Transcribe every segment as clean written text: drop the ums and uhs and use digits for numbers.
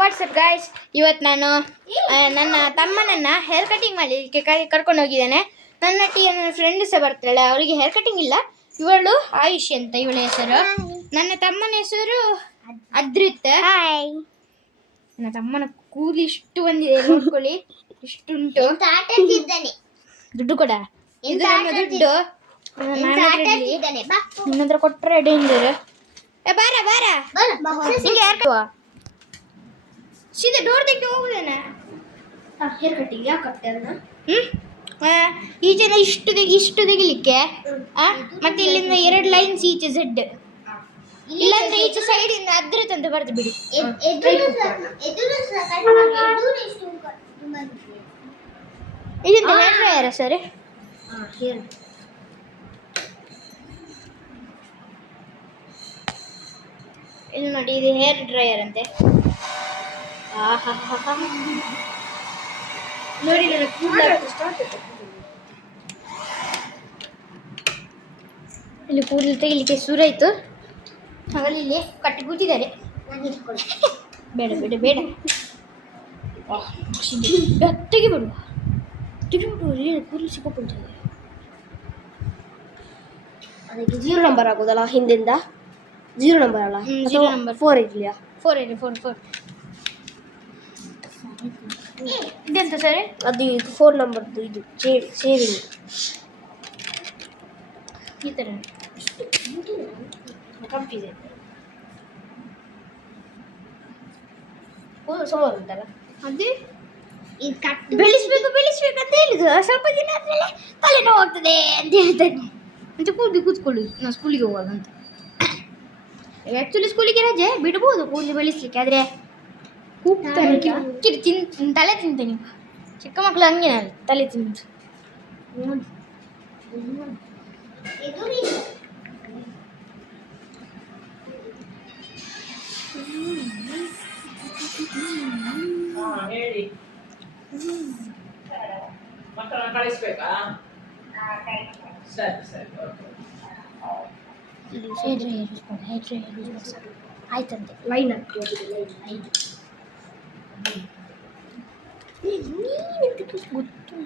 WhatsApp guys, ಇವತ್ತು ನಾನು ನನ್ನ ತಮ್ಮನನ್ನು ಹೇರ್ ಕಟಿಂಗ್ ಮಾಡಲಿಕ್ಕೆ ಕರ್ಕೊಂಡು ಹೋಗಿದ್ದೇನೆ. ನನ್ನ ಫ್ರೆಂಡ್ ಸಹ ಬರ್ತಾಳೆ, ಅವಳಿಗೆ ಹೇರ್ ಕಟಿಂಗ್ ಇಲ್ಲ. ಇವಳು ಆಯುಷ್ ಅಂತ ಇವಳ ಹೆಸರು. ನನ್ನ ತಮ್ಮನ ಹೆಸರು ಅದ್ರಿತ್. ಹಾಯ್. ನನ್ನ ತಮ್ಮನ ಕೂಲಿ ಇಷ್ಟು ಬಂದಿದೆ, ನೋಡ್ಕೊಳ್ಳಿ, ಇಷ್ಟುಂಟು. ದುಡ್ಡು ಕೊಡ, ಇದು ನಮ್ಮ ದುಡ್ಡು. ನಿನ್ನ ಹತ್ರ ಕೊಟ್ಟರೆ ಡೇಂಜರ್. ಬಾರ ಬಾರ ಹಿಂಗೆ ಹೇರ್ ಸೀದಾ ಡೋರ್ ತೆಗೆದು ಹೋಗುದೇನೆ. ಹೇರ್ ಕಟ್ಟಿಂಗ್ ಯಾಕೆ ಕಟ್ಟೆ ಅದನ್ನ? ಈಚೆನ ಇಷ್ಟು ತೆಗಿಲಿಕ್ಕೆ, ಮತ್ತೆ ಇಲ್ಲಿಂದ 2 ಲೈನ್ಸ್ ಈಚೆ ಝೆಡ್, ಇಲ್ಲಾಂದ್ರೆ ಈಚೆ ಸೈಡಿಂದ ಅದ್ರತ್ ಅಂತ ಬರ್ದು ಬಿಡಿ. ಇದೆಂತ ಹೇರ್ ಡ್ರೈಯರ ಸರ್? ಇದು ನೋಡಿ, ಇದು ಹೇರ್ ಡ್ರೈಯರ್ ಅಂತೆ. ನೋಡಿ, ನನ್ನ ಇಲ್ಲಿ ಕೂದಲು ತೆಗಿಲಿಕ್ಕೆ ಶುರುವಾಯಿತು. ಹಾಗಾಗಿ ಇಲ್ಲಿ ಕಟ್ಟಿ ಕೂತಿದ್ದಾರೆ. ಬೇಡ ಬೇಡ ಬೇಡ, ತೆಗಿಬಿಡು ತೆಗಿಬಿಡು, ಕೂದಲು ಸಿಕ್ಕಾಕೊಳ್ತದೆ. ಅದಕ್ಕೆ 0 ನಂಬರ್ ಆಗೋದಲ್ಲ, ಹಿಂದಿಂದ 0 ನಂಬರ್ ಅಲ್ಲ, 0 ನಂಬರ್ 4 ಇದೆಯಾ? 4 ಇದೆ, 4 ಇದೆಂತ ಸರ್? ಅದು 4 ನಂಬರ್ದು, ಇದು ಶೇವಿಂಗ್. ಈ ಥರ ಕಂಪಿದೆ. ಸುಮಾರು ಉಂಟಲ್ಲ, ಅದೇ ಬೆಳೆಸ್ಬೇಕು ಅಂತ ಹೇಳಿದ್ರು. ಸ್ವಲ್ಪ ದಿನ ಆದ್ಮೇಲೆ ತಲೆನೋವು ಆಗ್ತದೆ ಅಂತ ಹೇಳ್ತಾನೆ. ಅಂತ ಕೂತ್ಕೊಳ್ಳಿ, ನಾವು ಸ್ಕೂಲಿಗೆ ಹೋಗುವಾಗ ಅಂತ. ಆ್ಯಕ್ಚುಲಿ ಸ್ಕೂಲಿಗೆ ರಜೆ ಬಿಡ್ಬೋದು ಕೂದಲು ಬೆಳೆಸ್ಲಿಕ್ಕೆ, ಆದರೆ ಕೂಗ್ತಾನೆ, ಕಿರಿಕಿರಿ ತಲೆ ತಿಂತೆ. ನೀವು ಚಿಕ್ಕ ಮಕ್ಕಳು ಹಂಗೆ ತಲೆ ತಿಂದು. ಹೇಳಿ ಮಕ್ಕಳನ್ನ ಕಳಿಸ್ಬೇಕಾ? ಸರಿ ಸರಿ, ಆಯ್ತಂತೆ. ಲೈನ್ ಹಾಕಿ ಗೊತ್ತು.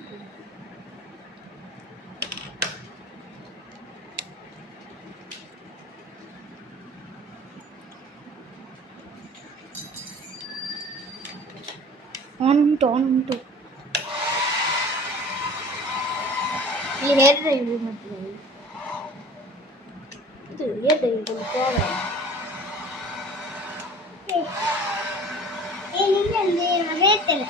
ಆನ್ ಉಂಟು. ಇಲ್ಲಿ ಹೇರ್ ಡ್ರೈ ಯೂಸ್ ಮಾಡ್ತಿದ್ದೀವಿ. ಇದು ಹೇರ್ ಡ್ರೈ ಪ್ರಾಬ್ಲಮ್. ಹೇಳ್ತೇನೆ,